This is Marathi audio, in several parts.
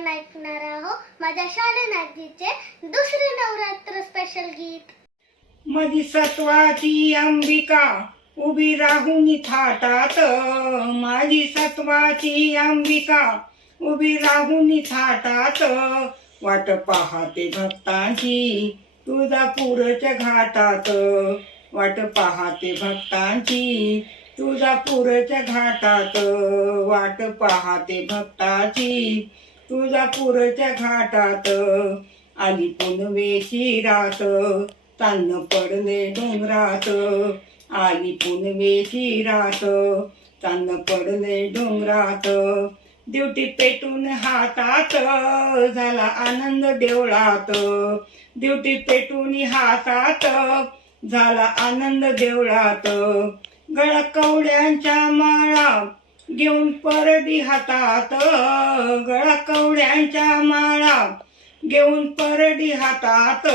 आपण ऐकणार आहोत माझ्या शाळे दुसरे नवरात्र स्पेशल गीत. मधी सत्वाची अंबिका उभी राहून थाटात. माझी सत्वाची अंबिका उभी राहून थाटात. वाट पाहते भक्तांची तुळजापूरच्या घाटात. वाट पाहते भक्तांची तुळजापूरच्या घाटात. वाट पाहते भक्ताची तुळजापूरच्या घाटात. आली पुनवेची रात चांदणं पडले डोंगरात. आली पुनवेची रात चांदणं पडले डोंगरात. ड्युटी पेटून हातात. झाला आनंद देवळात. ड्युटी पेटून हातात. झाला आनंद देवळात. गळा कवड्यांच्या माळा. घेऊन परडी हातात गळा कवड्यांच्या माळा. घेऊन परडी हातात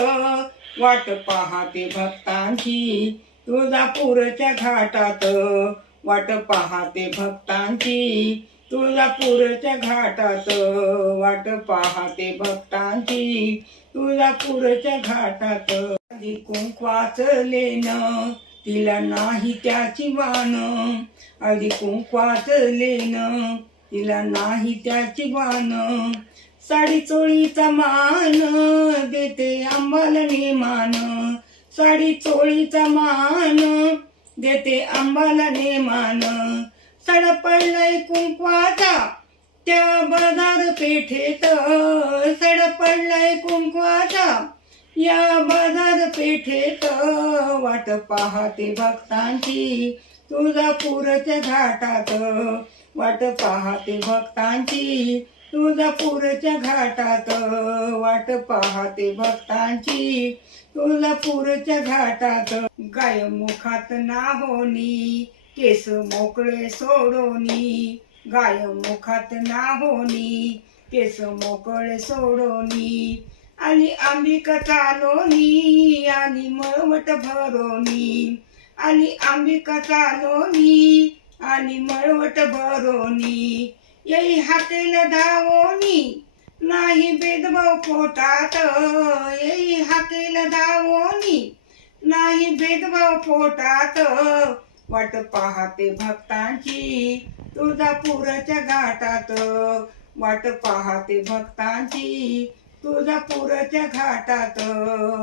वाट पाहते भक्तांची तुळजापूरच्या घाटात. वाट पाहते भक्तांची तुळजापूरच्या घाटात. वाट पाहते भक्तांची तुळजापूरच्या घाटात. आधी कुंकवाच लेणं तिला नाही त्याची वाण आधी कुंकवात लेन. तिला नाही त्याची वाण साडी चोळीचा मान देते आंबाला नेमान. साडी चोळीचा मान देते आंबाला नेमान. सड पडलाय कुंकवाचा त्या बाजार पेठेत. सड पडलाय कुंकवाचा या बाजार पेठेत वाट पाहते भक्तांची. तुळजापूरच्या घाटात वाट पाहते भक्तांची. तुळजापूरच्या घाटात वाट पाहते भक्तांची. तुळजापूरच्या घाटात गाय मुखात नाहोनी केस मोकळे सोडोनी. गाय मुखात नाहोनी केस मोकळे सोडोनी. आणि अंबिका चालोनी आणि मळवट भरोनी. आणि अंबिका चालोनी आणि मळवट भरोनी. येई हातेला धावोनी नाही भेदभाव पोटात. येई हाकेला धावोनी नाही भेदभाव पोटात. वाट पाहते भक्तांची तुळजापूरच्या घाटात. वाट पाहते भक्तांची तुळजापूरच्या घाटात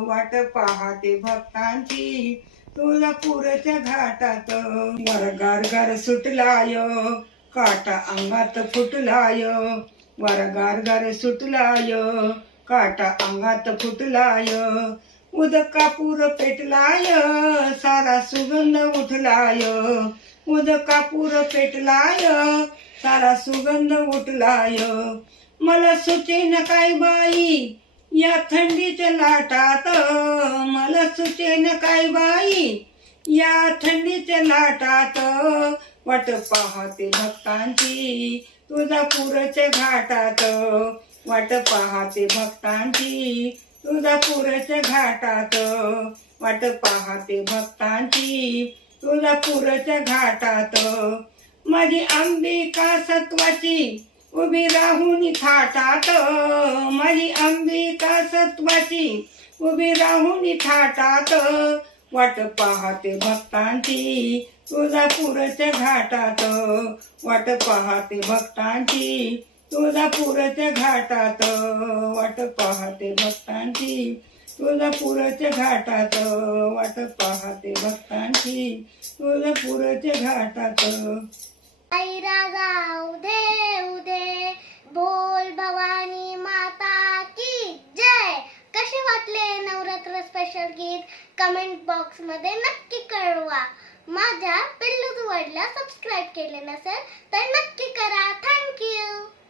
वाट पाहते भक्तांची. तुळजापूरच्या घाटात वर गार सुटलाय काटा अंगात फुटलाय. वर गार सुटलाय काटा अंगात फुटलाय. उदकापूर पेटलाय सारा सुगंध उठलाय. उदकापूर पेटलाय सारा सुगंध उठलाय. मला सुचेन काय बाई? या थंडीच्या लाटात मला सुचेन काय बाई? या थंडीच्या लाटात वाट पाहते भक्तांची तुळजापूरच्या घाटात वाट पाहते भक्तांची तुळजापूरच्या घाटात वाट पाहते भक्तांची तुळजापूरच्या घाटात माझी अंबिका सत्वाची उभी राहून थाटात. माझी अंबिका सत्वाची उभी राहून थाटात. वाट पाहते भक्तांची तुळजापूरच्या घाटात. वाट पाहते भक्तांची तुळजापूरच्या घाटात. वाट पाहते भक्तांची तुळजापूरच्या घाटात. वाट पाहते भक्तांची तुळजापूरच्या घाटात. आई जाऊ दे उदे बोल भवानी माता की जय. कसे वाटले नवरात्र स्पेशल गीत? कमेंट बॉक्समध्ये नक्की कळवा. माझ्या पिल्लू वडला सबस्क्राईब केले नसेल तर नक्की करा. थँक्यू